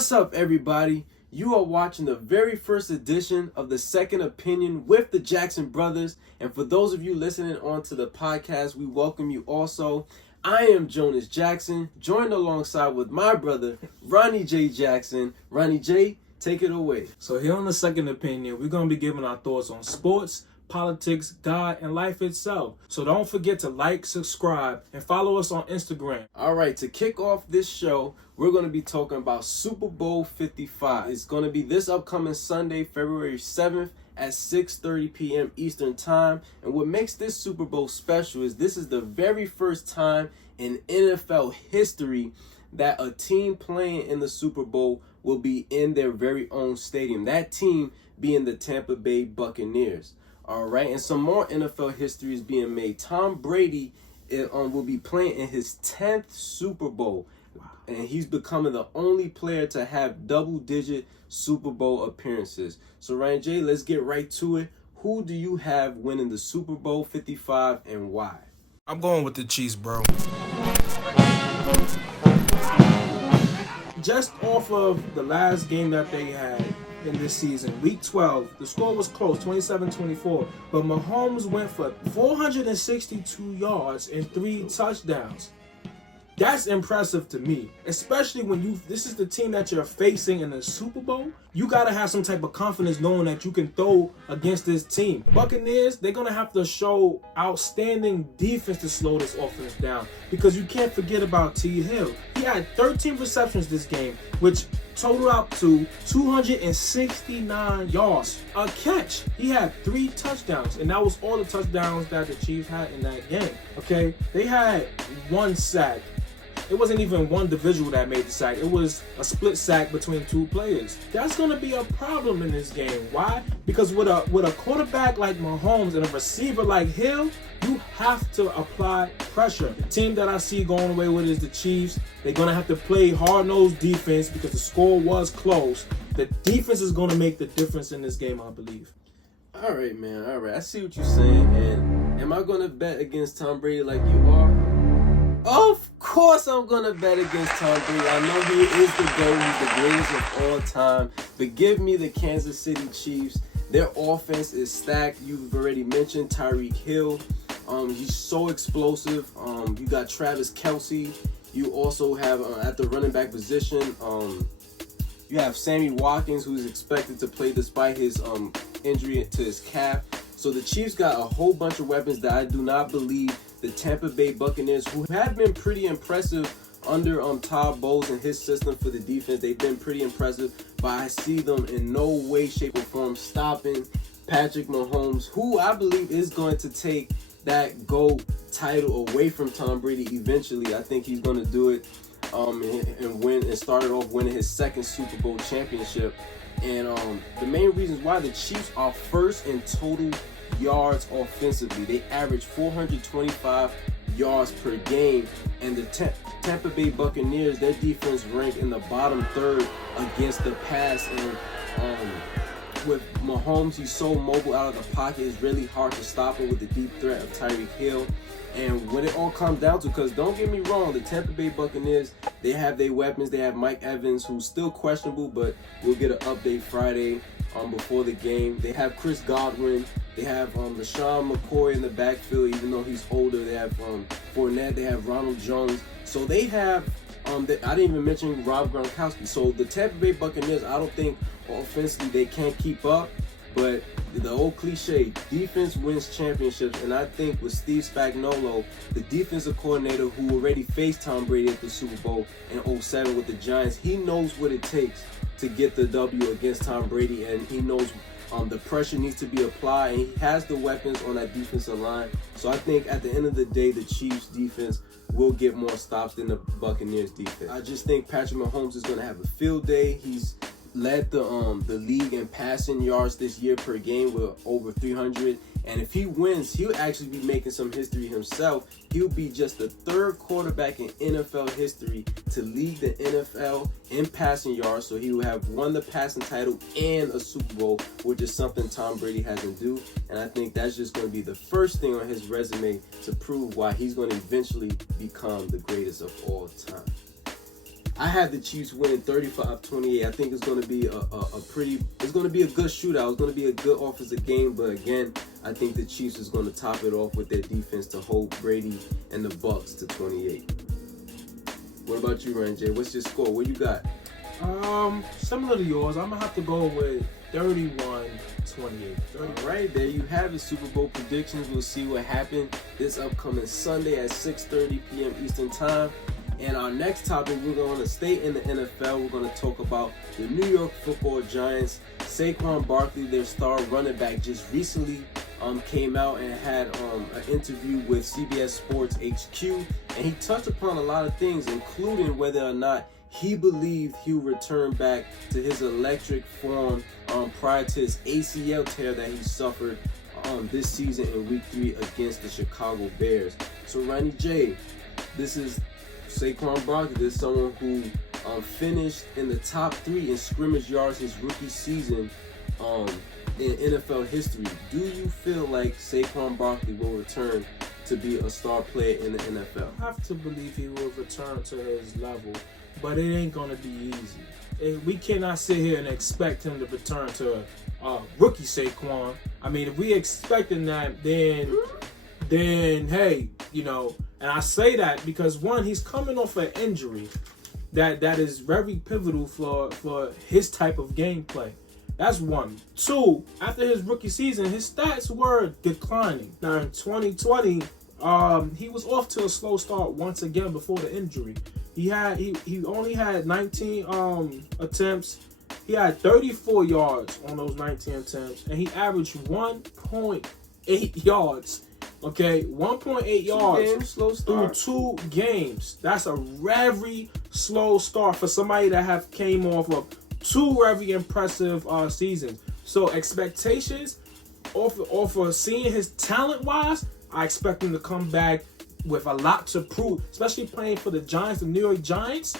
What's up, everybody? You are watching the very first edition of the Second Opinion with the Jackson Brothers. And for those of you listening on to the podcast, we welcome you also. I am Jonas Jackson, joined alongside with my brother, Ronnie J. Jackson. Ronnie J., take it away. So here on the Second Opinion, we're going to be giving our thoughts on sports, politics, God, and life itself. So don't forget to like, subscribe, and follow us on Instagram. All right, to kick off this show, we're going to be talking about Super Bowl 55. It's going to be this upcoming Sunday, February 7th at 6:30 p.m. Eastern Time. And what makes this Super Bowl special is this is the very first time in NFL history that a team playing in the Super Bowl will be in their very own stadium. That team being the Tampa Bay Buccaneers. All right, and some more NFL history is being made. Tom Brady will be playing in his 10th Super Bowl. And he's becoming the only player to have double-digit Super Bowl appearances. So, Ryan J., let's get right to it. Who do you have winning the Super Bowl 55 and why? I'm going with the Chiefs, bro. Just off of the last game that they had in this season, Week 12, the score was close, 27-24, but Mahomes went for 462 yards and 3 touchdowns. That's impressive to me, especially when this is the team that you're facing in the Super Bowl. You got to have some type of confidence knowing that you can throw against this team. Buccaneers, they're going to have to show outstanding defense to slow this offense down because you can't forget about T. Hill. He had 13 receptions this game, which totaled out to 269 yards. A catch. He had 3 touchdowns, and that was all the touchdowns that the Chiefs had in that game. Okay, they had 1 sack. It wasn't even one individual that made the sack. It was a split sack between 2 players. That's going to be a problem in this game. Why? Because with a quarterback like Mahomes and a receiver like Hill, you have to apply pressure. The team that I see going away with is the Chiefs. They're going to have to play hard-nosed defense because the score was close. The defense is going to make the difference in this game, I believe. All right, man. All right. I see what you're saying. And am I going to bet against Tom Brady like you are? Of course I'm going to bet against Tom Brady. I know he is the GOAT. He's the greatest of all time. But give me the Kansas City Chiefs. Their offense is stacked. You've already mentioned Tyreek Hill. He's so explosive. You got Travis Kelce. You also have, at the running back position, you have Sammy Watkins, who's expected to play despite his injury to his calf. So the Chiefs got a whole bunch of weapons that I do not believe the Tampa Bay Buccaneers, who have been pretty impressive under Todd Bowles and his system for the defense. They've been pretty impressive, but I see them in no way, shape, or form stopping Patrick Mahomes, who I believe is going to take that GOAT title away from Tom Brady eventually. I think he's going to do it and win and started off winning his 2nd Super Bowl championship. And the main reasons why the Chiefs are first in total yards offensively. They average 425 yards per game, and the Tampa Bay Buccaneers, their defense ranked in the bottom 3rd against the pass. And with Mahomes, he's so mobile out of the pocket, it's really hard to stop him with the deep threat of Tyreek Hill. And when it all comes down to, because don't get me wrong, the Tampa Bay Buccaneers, they have their weapons. They have Mike Evans, who's still questionable, but we'll get an update Friday before the game. They have Chris Godwin. They have LaShawn McCoy in the backfield, even though he's older. They have Fournette. They have Ronald Jones. So they have, I didn't even mention Rob Gronkowski. So the Tampa Bay Buccaneers, I don't think offensively they can't keep up. But the old cliche, defense wins championships. And I think with Steve Spagnuolo, the defensive coordinator who already faced Tom Brady at the Super Bowl in 2007 with the Giants, he knows what it takes to get the W against Tom Brady. And he knows the pressure needs to be applied. And he has the weapons on that defensive line. So I think at the end of the day, the Chiefs defense will get more stops than the Buccaneers defense. I just think Patrick Mahomes is going to have a field day. He's led the league in passing yards this year per game with over 300. And if he wins, he'll actually be making some history himself. He'll be just the 3rd quarterback in NFL history to lead the NFL in passing yards. So he will have won the passing title and a Super Bowl, which is something Tom Brady hasn't do. And I think that's just going to be the first thing on his resume to prove why he's going to eventually become the greatest of all time. I have the Chiefs winning 35-28. I think it's going to be it's going to be a good shootout. It's going to be a good offensive game. But again, I think the Chiefs is going to top it off with their defense to hold Brady and the Bucks to 28. What about you, Ryan J? What's your score? What you got? Similar to yours. I'm gonna have to go with 31-28. All right, there you have it. Super Bowl predictions. We'll see what happens this upcoming Sunday at 6:30 p.m. Eastern Time. And our next topic, we're going to stay in the NFL. We're going to talk about the New York Football Giants. Saquon Barkley, their star running back, just recently came out and had an interview with CBS Sports HQ. And he touched upon a lot of things, including whether or not he believed he'll return back to his electric form prior to his ACL tear that he suffered this season in Week 3 against the Chicago Bears. So, Ronnie J, this is Saquon Barkley. This is someone who finished in the top 3 in scrimmage yards his rookie season in NFL history. Do you feel like Saquon Barkley will return to be a star player in the NFL? I have to believe he will return to his level, but it ain't going to be easy. We cannot sit here and expect him to return to rookie Saquon. I mean, if we expecting that, then hey, you know, and I say that because one, he's coming off an injury that is very pivotal for his type of gameplay. That's one. Two, after his rookie season, his stats were declining. Now in 2020, he was off to a slow start once again before the injury. He only had 19 attempts. He had 34 yards on those 19 attempts, and he averaged 1.8 yards. Okay, 1.8 yards through 2 games. That's a very slow start for somebody that have came off of 2 very impressive seasons. So expectations, off of seeing his talent-wise, I expect him to come back with a lot to prove, especially playing for the Giants, the New York Giants.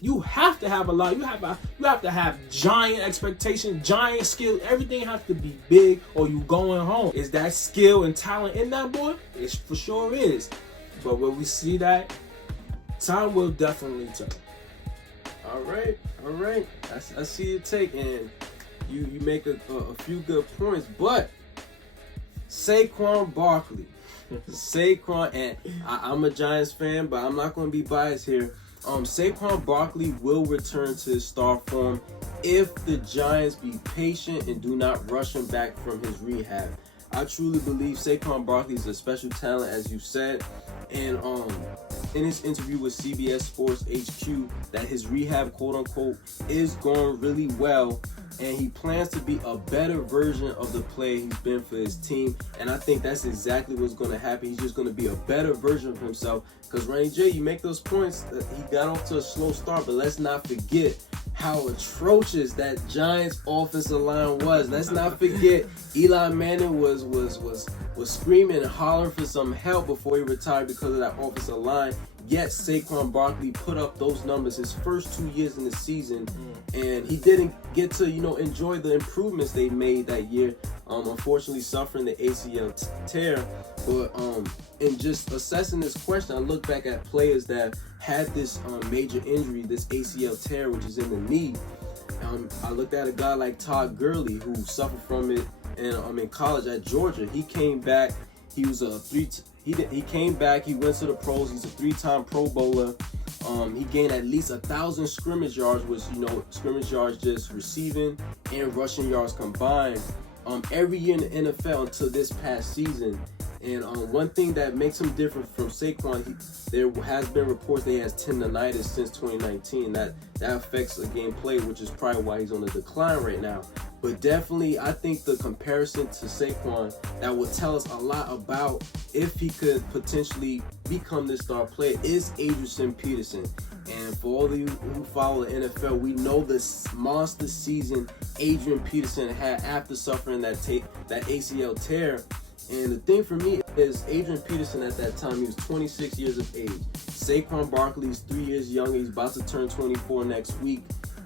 You have to have a lot. You have to have giant expectations, giant skill. Everything has to be big, or you going home. Is that skill and talent in that boy? It for sure is. But when we see that, time will definitely tell. All right. I see your take, and you make a few good points. But Saquon Barkley, and I'm a Giants fan, but I'm not going to be biased here. Saquon Barkley will return to his star form if the Giants be patient and do not rush him back from his rehab. I truly believe Saquon Barkley is a special talent, as you said, and in his interview with CBS Sports HQ, that his rehab, quote unquote, is going really well, and he plans to be a better version of the player he's been for his team. And I think that's exactly what's going to happen. He's just going to be a better version of himself. Because Randy J, you make those points that he got off to a slow start, but let's not forget how atrocious that Giants offensive line was. Let's not forget Eli Manning was screaming and hollering for some help before he retired because of that offensive line. Yet Saquon Barkley put up those numbers his first 2 years in the season, and he didn't get to enjoy the improvements they made that year. Unfortunately, suffering the ACL tear. But in just assessing this question, I look back at players that had this major injury, this ACL tear, which is in the knee. I looked at a guy like Todd Gurley, who suffered from it in college at Georgia. He came back. He was He came back. He went to the pros. He's a 3-time Pro Bowler. He gained at least 1,000 scrimmage yards, which scrimmage yards just receiving and rushing yards combined. Every year in the NFL until this past season. And one thing that makes him different from Saquon, there has been reports that he has tendonitis since 2019. That affects the gameplay, which is probably why he's on the decline right now. But definitely, I think the comparison to Saquon that will tell us a lot about if he could potentially become this star player is Adrian Peterson. And for all of you who follow the NFL, we know this monster season Adrian Peterson had after suffering that ACL tear. And the thing for me is Adrian Peterson at that time, he was 26 years of age. Saquon Barkley is 3 years younger. He's about to turn 24 next week.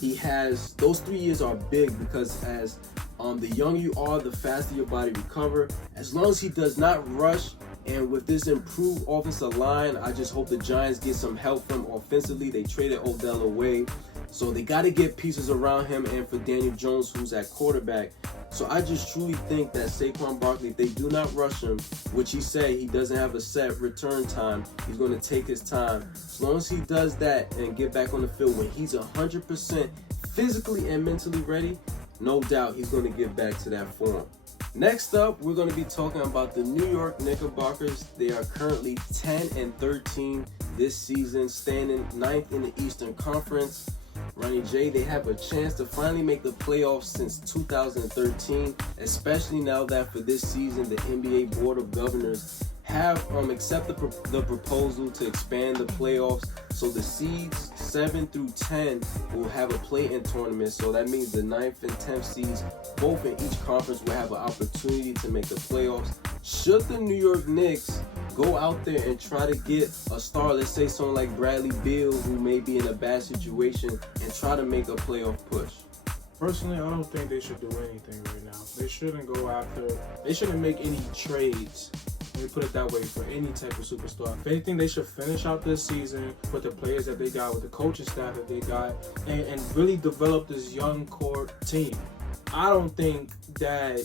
Those 3 years are big because as the younger you are, the faster your body recover. As long as he does not rush And with this improved offensive line, I just hope the Giants get some help from offensively. They traded Odell away, so they got to get pieces around him and for Daniel Jones, who's at quarterback. So I just truly think that Saquon Barkley, if they do not rush him, which he said he doesn't have a set return time, he's going to take his time. As long as he does that and get back on the field when he's 100% physically and mentally ready, no doubt he's going to get back to that form. Next up, we're going to be talking about the New York Knickerbockers. They are currently 10-13 this season, standing 9th in the Eastern Conference. Ronnie J, they have a chance to finally make the playoffs since 2013, especially now that for this season, the NBA Board of Governors have accepted the proposal to expand the playoffs. So the seeds 7 through 10 will have a play-in tournament. So that means the 9th and 10th seeds, both in each conference, will have an opportunity to make the playoffs. Should the New York Knicks go out there and try to get a star, let's say someone like Bradley Beal, who may be in a bad situation, and try to make a playoff push? Personally, I don't think they should do anything right now. They shouldn't make any trades. Let me put it that way, for any type of superstar. If anything, they should finish out this season with the players that they got, with the coaching staff that they got, and really develop this young core team. I don't think that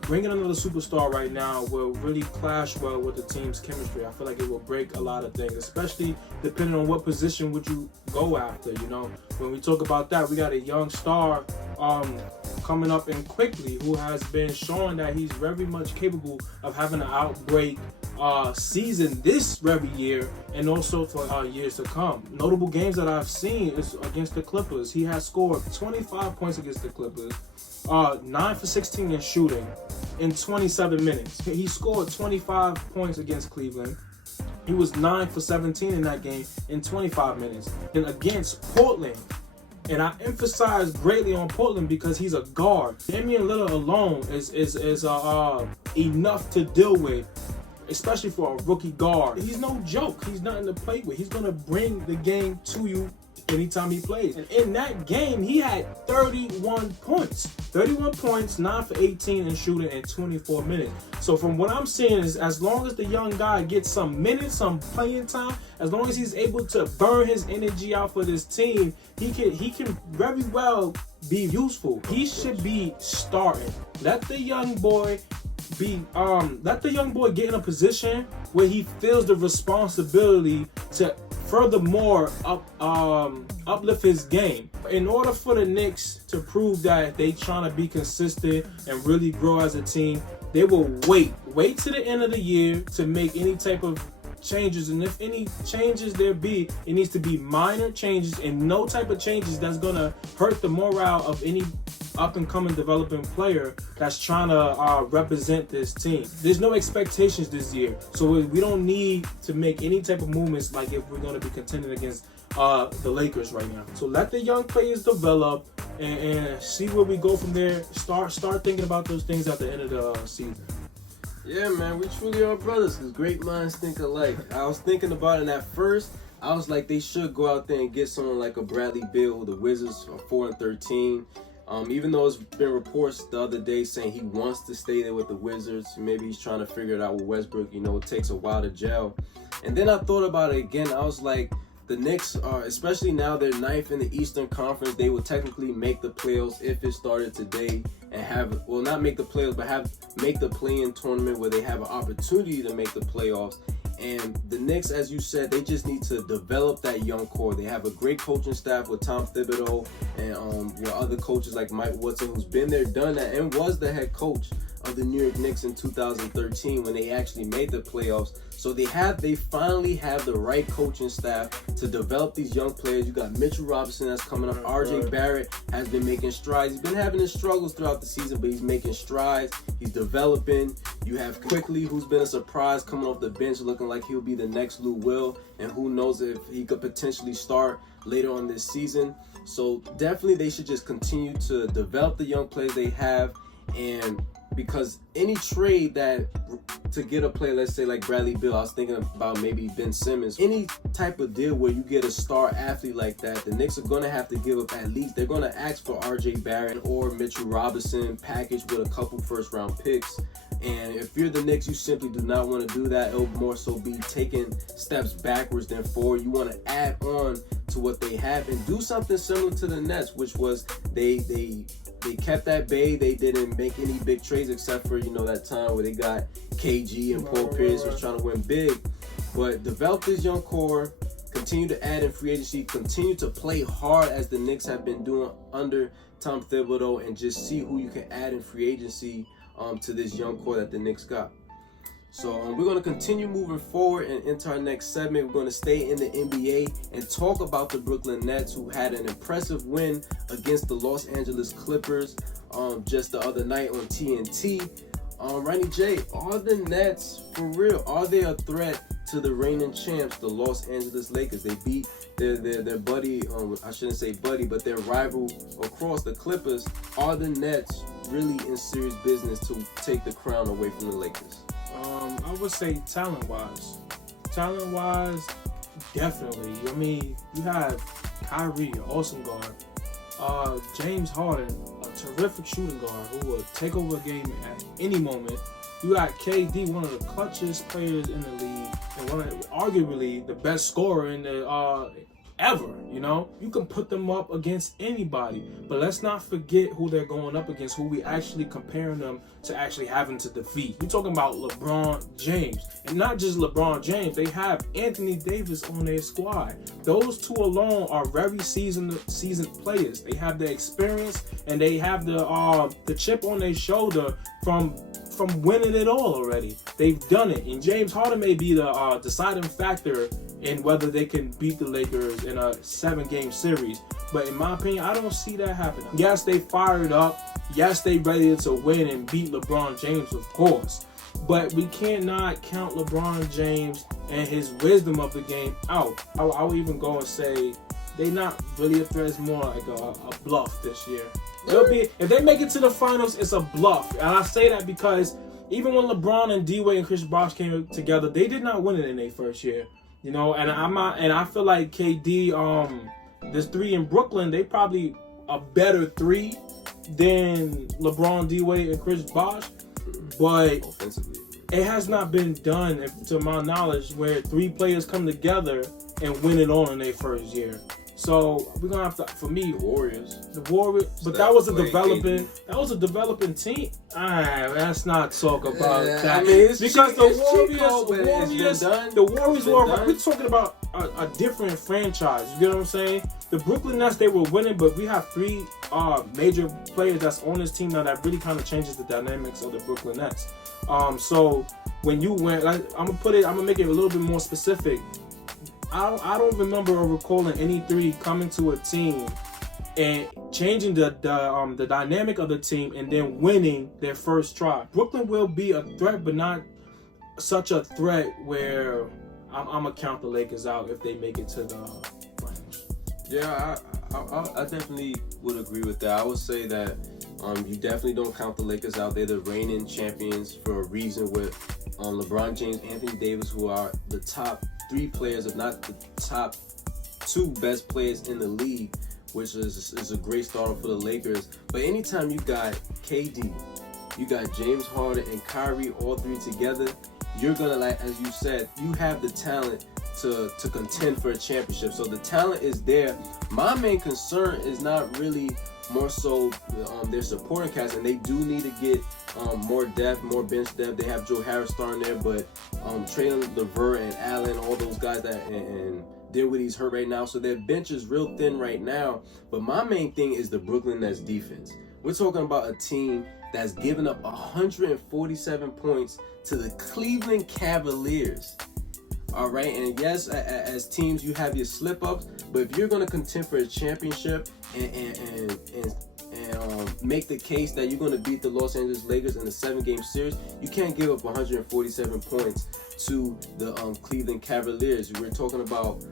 bringing another superstar right now will really clash well with the team's chemistry. I feel like it will break a lot of things, especially depending on what position would you go after. You know, when we talk about that, we got a young star coming up in quickly, who has been showing that he's very much capable of having an outbreak season this very year and also for years to come. Notable games that I've seen is against the Clippers. He has scored 25 points against the Clippers, 9 for 16 in shooting in 27 minutes. He scored 25 points against Cleveland. He was 9 for 17 in that game in 25 minutes. And against Portland, and I emphasize greatly on Portland because he's a guard. Damian Lillard alone is enough to deal with, especially for a rookie guard. He's no joke. He's nothing to play with. He's going to bring the game to you anytime he plays. And in that game, he had 31 points. 31 points, 9 for 18 in shooting in 24 minutes. So from what I'm seeing is, as long as the young guy gets some minutes, some playing time, as long as he's able to burn his energy out for this team, he can very well be useful. He should be starting. Let the young boy get in a position where he feels the responsibility to furthermore uplift his game. In order for the Knicks to prove that they trying to be consistent and really grow as a team, they will wait to the end of the year to make any type of changes. And if any changes there be, it needs to be minor changes and no type of changes that's gonna hurt the morale of any up-and-coming developing player that's trying to represent this team. There's no expectations this year, so we don't need to make any type of movements like if we're going to be contending against the Lakers right now. So let the young players develop and see where we go from there. Start thinking about those things at the end of the season. Yeah, man, we truly are brothers because great minds think alike. I was thinking about it at first. I was like, they should go out there and get someone like a Bradley Beal. The Wizards are 4-13. Even though it's been reports the other day saying he wants to stay there with the Wizards. Maybe he's trying to figure it out with Westbrook. You know, it takes a while to gel. And then I thought about it again. I was like, the Knicks are, especially now they're 9th in the Eastern Conference, they would technically make the playoffs if it started today and have, well, not make the playoffs, but make the play-in tournament where they have an opportunity to make the playoffs. And the Knicks, as you said, they just need to develop that young core. They have a great coaching staff with Tom Thibodeau and with other coaches like Mike Woodson, who's been there, done that, and was the head coach of the New York Knicks in 2013 when they actually made the playoffs. So they finally have the right coaching staff to develop these young players. You got Mitchell Robinson that's coming up. RJ Barrett has been making strides. He's been having his struggles throughout the season, but he's making strides. He's developing. You have Quickly, who's been a surprise coming off the bench, looking like he'll be the next Lou Will, and who knows if he could potentially start later on this season. So definitely they should just continue to develop the young players they have, and because any trade that to get a player, let's say like Bradley Beal, I was thinking about maybe Ben Simmons, any type of deal where you get a star athlete like that, the Knicks are going to have to give up at least, they're going to ask for RJ Barrett or Mitchell Robinson packaged with a couple first round picks. And if you're the Knicks, you simply do not want to do that. It'll more so be taking steps backwards than forward. You want to add on to what they have and do something similar to the Nets, which was they kept that Bay. They didn't make any big trades except for, that time where they got KG and Paul Pierce was trying to win big. But develop this young core, continue to add in free agency, continue to play hard as the Knicks have been doing under Tom Thibodeau, and just see who you can add in free agency to this young core that the Knicks got. So we're going to continue moving forward and into our next segment. We're going to stay in the NBA and talk about the Brooklyn Nets, who had an impressive win against the Los Angeles Clippers just the other night on TNT. Ronnie J, are the Nets, for real, are they a threat to the reigning champs, the Los Angeles Lakers? They beat their buddy, I shouldn't say buddy, but their rival across, the Clippers. Are the Nets really in serious business to take the crown away from the Lakers? I would say talent-wise, definitely. I mean, you have Kyrie, an awesome guard. James Harden, a terrific shooting guard who will take over a game at any moment. You got KD, one of the clutchest players in the league, and arguably the best scorer in the ever. You can put them up against anybody, but let's not forget who they're going up against, who we actually comparing them to actually having to defeat. We're talking about LeBron James, and not just LeBron James. They have Anthony Davis on their squad. Those two alone are very seasoned players. They have the experience, and they have the chip on their shoulder from winning it all already. They've done it, and James Harden may be the deciding factor in whether they can beat the Lakers in a 7-game series. But in my opinion, I don't see that happening. Yes, they fired up. Yes, they ready to win and beat LeBron James, of course. But we cannot count LeBron James and his wisdom of the game out. I would even go and say they're not really a threat. It's more like a bluff this year. If they make it to the finals, it's a bluff. And I say that because even when LeBron and D-Wade and Chris Bosh came together, they did not win it in their first year. And I feel like KD, this 3 in Brooklyn, they probably a better 3 than LeBron, D-Wade, and Chris Bosh. But offensively, it has not been done, to my knowledge, where 3 players come together and win it all in their first year. So we're gonna have to, for me, the Warriors. But that was a developing team. Alright, let's not talk about that. I mean, because the Warriors we're talking about a different franchise. You get what I'm saying? The Brooklyn Nets, they were winning, but we have 3 major players that's on this team now that really kind of changes the dynamics of the Brooklyn Nets. So when you went, I'm gonna make it a little bit more specific. I don't remember or recalling any 3 coming to a team and changing the dynamic of the team and then winning their first try. Brooklyn will be a threat, but not such a threat where I'm gonna count the Lakers out if they make it to the finals. Yeah, I definitely would agree with that. I would say that you definitely don't count the Lakers out. They're the reigning champions for a reason, with LeBron James, Anthony Davis, who are the top 3 players, if not the top 2 best players in the league, which is a great starter for the Lakers. But anytime you got KD, you got James Harden and Kyrie, all 3 together, you're gonna, like as you said, you have the talent to contend for a championship. So the talent is there. My main concern is not really more so their supporting cast, and they do need to get more depth, more bench depth. They have Joe Harris starting there, but Traylon LeVert and Allen, all those guys and Dinwiddie's hurt right now, so their bench is real thin right now. But my main thing is the Brooklyn Nets defense. We're talking about a team that's given up 147 points to the Cleveland Cavaliers. All right, and yes, as teams, you have your slip-ups, but if you're going to contend for a championship and make the case that you're going to beat the Los Angeles Lakers in the 7-game series, you can't give up 147 points to the Cleveland Cavaliers. We're talking about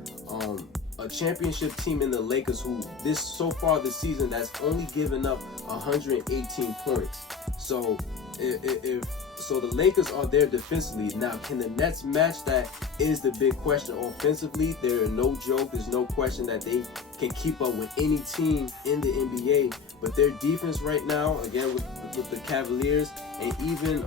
a championship team in the Lakers who so far this season that's only given up 118 points. So if so, the Lakers are there defensively. Now, can the Nets match that? Is the big question. Offensively, they're no joke. There's no question that they can keep up with any team in the NBA. But their defense right now, again with the Cavaliers, and even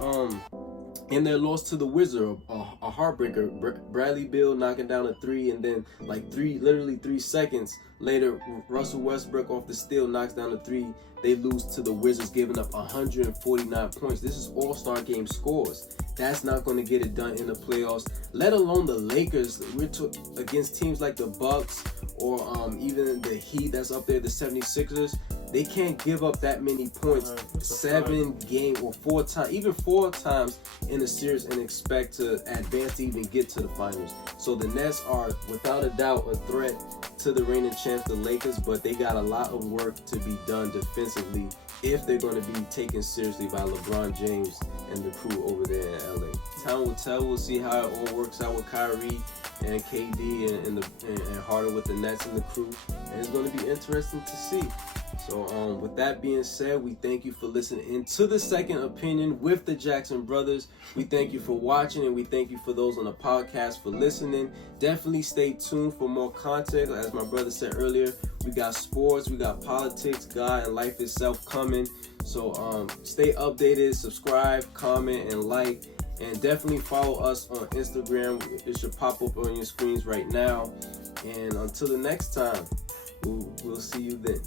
in their loss to the Wizards, a heartbreaker. Bradley Beal knocking down a three, and then literally 3 seconds later, Russell Westbrook off the steal knocks down a three. They lose to the Wizards, giving up 149 points. This is all-star game scores. That's not going to get it done in the playoffs, let alone the Lakers. We're against teams like the Bucks or even the Heat that's up there, the 76ers. They can't give up that many points 7 games or 4 times, even 4 times in a series, and expect to advance to even get to the finals. So the Nets are without a doubt a threat to the reigning champs, the Lakers, but they got a lot of work to be done defensively if they're going to be taken seriously by LeBron James and the crew over there in LA. Time will tell. We'll see how it all works out with Kyrie and KD and Harden with the Nets and the crew, and it's going to be interesting to see. So with that being said, we thank you for listening in to The Second Opinion with the Jackson Brothers. We thank you for watching, and we thank you for those on the podcast for listening. Definitely stay tuned for more content. As my brother said earlier, we got sports, we got politics, God, and life itself coming. So stay updated, subscribe, comment, and like. And definitely follow us on Instagram. It should pop up on your screens right now. And until the next time, we'll see you then.